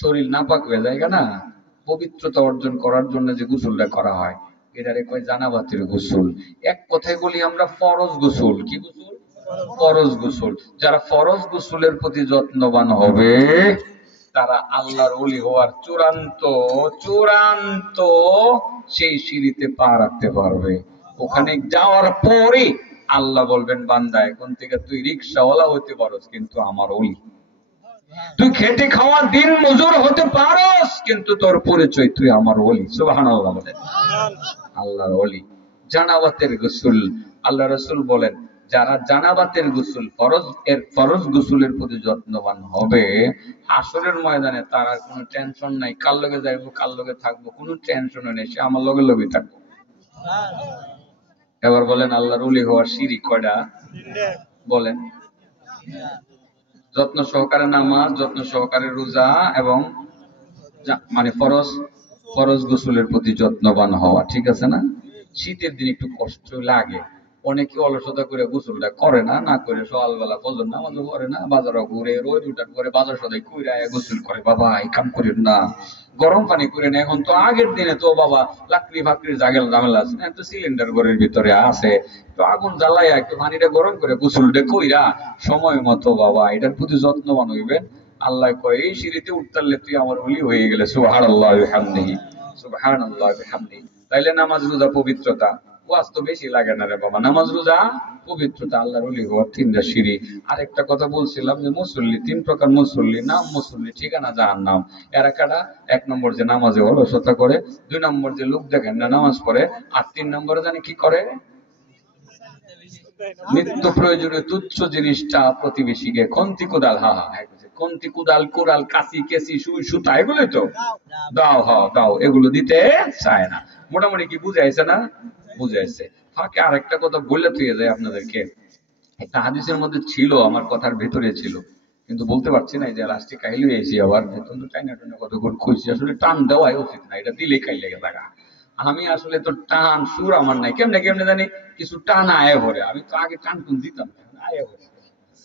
শরীর নাপাক হয়ে যায় না, পবিত্রতা অর্জন করার জন্য যে গোসলটা করা হয়, এটারে কয় জানাবাতের গোসল। এক কথায় বলি আমরা ফরজ গোসল। কি গোসল? ফরজ গোসল। যারা ফরজ গোসলের প্রতি যত্নবান হবে, তারা আল্লাহর ওলি হওয়ার চূড়ান্ত সেই সিঁড়িতে পা রাখতে পারবে। ওখানে যাওয়ার পরে আল্লাহ বলবেন, বান্দা এখন থেকে তুই রিক্সাওয়ালা হতে পারস, কিন্তু আমার ওলি। তুই খেটে খাওয়া দিন মজুর হতে পারস, কিন্তু তোর পরিচয় তুই আমার ওলি। সুবহানাল্লাহ বলেন। আল্লাহর ওলি। জানাবাতের গোসল। আল্লাহ রাসূল বলেন, যারা জানাবাতের গোসল, ফরজ গোসলের প্রতি যত্নবান হবে, হাসরের ময়দানে তার আর কোনো টেনশন নাই, কার লগে যাইবো, কার লগে থাকবো, কোনো টেনশন নেই, সে আমার লগে লগে থাকবো। এবার বলেন আল্লাহর ওলি হওয়ার সিঁড়ি কয়টা? বলেন। যত্ন সহকারে নামাজ, যত্ন সহকারে রোজা, এবং মানে ফরজ গোসলের প্রতি যত্নবান হওয়া। ঠিক আছে না? শীতের দিন একটু কষ্ট লাগে, অনেকে অলসতা করে গোসলটা করে না, না করে সকালবেলা ফজর নামাজও করে না, বাজারও ঘুরে রোজ উঠার পরে বাজার সদাই কইরা গোসল করে। বাবা এই কাম করেন না, গরম পানি করে না। এখন তো আগের দিনে তো বাবা লাকড়ি ফাকড়ি জাগেল ঝামেলা আছে না, তো সিলিন্ডার ঘরের ভিতরে আছে, তো আগুন জ্বালাইয়া একটু পানিটা গরম করে গোসলটা কইরা সময় মতো বাবা এটার প্রতি যত্নবান হইবেন। আল্লাহ কয় এই সিঁড়িতে উঠতারলে তুই আমার ওলি হয়ে গেলে, সুবহানাল্লাহি ওয়া বিহামদিহি, সুবহানাল্লাহি ওয়া বিহামদিহি। তাইলে নামাজ রোজা পবিত্রতা, ওয়াজ তো বেশি লাগে না রে বাবা, নামাজ রোজা পবিত্রতা, আল্লাহর ওলি হওয়ার তিনটা সিঁড়ি। আরেকটা কথা বলছিলাম যে মুসল্লি তিন প্রকার মুসল্লি, নাম মুসল্লি ঠিকানা জাহান্নাম। এরা কারা? এক নম্বর যে নামাজে অলসতা করে, দুই নম্বর যে লোক দেখেন না নামাজ পড়ে, আর তিন নম্বরে জানি কি করে, নিত্য প্রয়োজনীয় তুচ্ছ জিনিসটা প্রতিবেশীকে খন্তি কোদাল, হা হা খন্তি কোদাল কোরাল কাশি কেসি সুই সুতা এগুলোই তো দাও, হ্যাঁ দাও, এগুলো দিতে চায় না। মোটামুটি কি বুঝাইছে না? বুঝাইছে। ফাঁকে আরেকটা কথা বললে তুই যায় আপনাদেরকে, একটা হাদিসের মধ্যে ছিল, আমার কথার ভেতরে ছিল, কিন্তু বলতে পারছি না, যে লাস্টে কাইলে এসে আবার ভেতর টাইনা টাইনা কতক্ষণ খুঁজছি। আসলে টান দেওয়াই উচিত না, এটা দিলে কাইলে লাগা। আমি আসলে তো টান সুর আমার নাই, কেমনে কেমনে জানি কিছু টান আয় ভরে। আমি তো আগে টান টুন দিতাম, আয় ভরে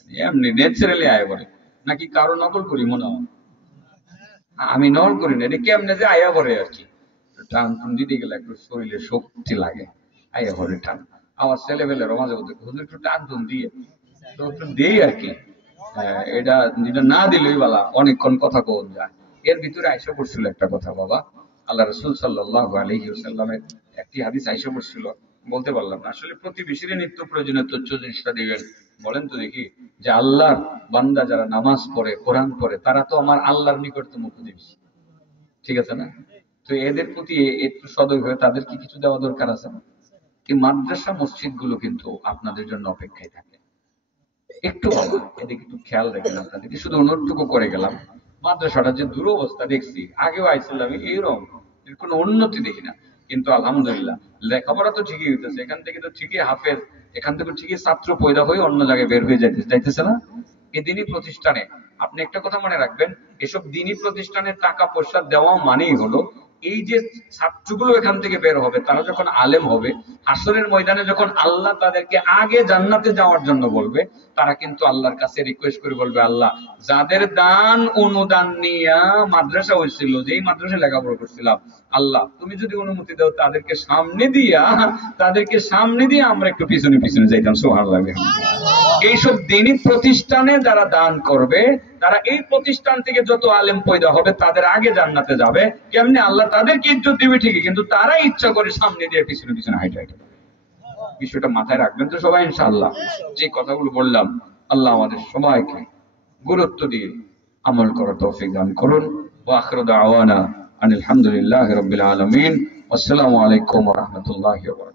এমনি ন্যাচারালি আয় ভরে। নাকি কারো নকল করি মনে হয়? আমি নকল করি না, এটা কেমনে যে আয়া ভরে আর কি। টান টুন দিতে গেলে একটু শরীরে শক্তি লাগে, আয়া ভরে টান। আমার ছেলেবেলের মাঝে মধ্যে হুজুর একটু টান টুন দিয়ে তো একটু দেই আর কি। এটা যেটা না দিলেই বলা অনেকক্ষণ কথা কোন যায়। এর ভিতরে আইসা পড়ছিল একটা কথা বাবা, আল্লাহ রাসূল সাল্লাল্লাহু আলাইহি ওয়াসাল্লামের একটি হাদিস আইসা পড়ছিল, বলতে পারলাম না। আসলে প্রতিবেশীর নিত্য প্রয়োজনীয় তুচ্ছ জিনিসটা দিবেন। বলেন তো দেখি, যে আল্লাহর বান্দা যারা নামাজ পড়ে কোরআন পড়ে তারা তো আমার আল্লাহর নিকটতম প্রতিবেশী, ঠিক আছে না? তো এদের প্রতি একটু সদয় হয়ে তাদের কি কিছু দেওয়া দরকার আছে না? কি মাদ্রাসা মসজিদ গুলো কিন্তু আপনাদের জন্য অপেক্ষায় থাকে। একটু বাবা এদিকে একটু খেয়াল রাখেন, আপনাদেরকে শুধু অনুরোধটুকু করে গেলাম। মাদ্রাসাটা যে দুরবস্থা দেখছি, আগেও আইছিলাম, এইরকম এর কোনো উন্নতি দেখি না। কিন্তু আলহামদুলিল্লাহ লেখাপড়া তো ঠিকই হইতেছে, এখান থেকে তো ঠিকই হাফেজ, এখান থেকে ঠিকই ছাত্র পয়দা হয়ে অন্য জায়গায় বের হয়ে যাইতেছে না? এই দিনই প্রতিষ্ঠানে আপনি একটা কথা মনে রাখবেন, এসব দিনই প্রতিষ্ঠানে টাকা পয়সা দেওয়া মানেই হলো এই যে ছাত্রগুলো এখান থেকে বের হবে, তারা যখন আলেম হবে, হাসরের ময়দানে যখন আল্লাহ তাদেরকে আগে জান্নাতে যাওয়ার জন্য বলবে, তারা কিন্তু আল্লাহর কাছে রিকোয়েস্ট করে বলবে, আল্লাহ যাদের দান অনুদান নিয়ে মাদ্রাসা হয়েছিল, যেই মাদ্রাসায় লেখাপড়া করছিলাম, আল্লাহ তুমি যদি অনুমতি দাও তাদেরকে সামনে দিয়ে আমরা একটু পিছনে পিছনে যাইতাম। সুবহানাল্লাহ। এইসব দিনই প্রতিষ্ঠানে যারা দান করবে, তারা এই প্রতিষ্ঠান থেকে যত আলেম পয়দা হবে তাদের আগে জান্নাতে যাবে। কেমনে? আল্লাহ তাদেরকে ইজ্জত দিবে ঠিকই, কিন্তু তারা ইচ্ছা করে সামনে দিয়ে পিছনে পিছনে হাইটে হাইটে। বিষয়টা মাথায় রাখবেন তো সবাই ইনশাআল্লাহ। যে কথাগুলো বললাম, আল্লাহ আমাদের সবাইকে গুরুত্ব দিয়ে আমল করার তৌফিক দান করুন। ওয়া আখিরু দাওয়ানা আনিল হামদুলিল্লাহি রাব্বিল আলামিন। আসসালামু আলাইকুম ওয়া রাহমাতুল্লাহি ওয়া বারাকাতুহু।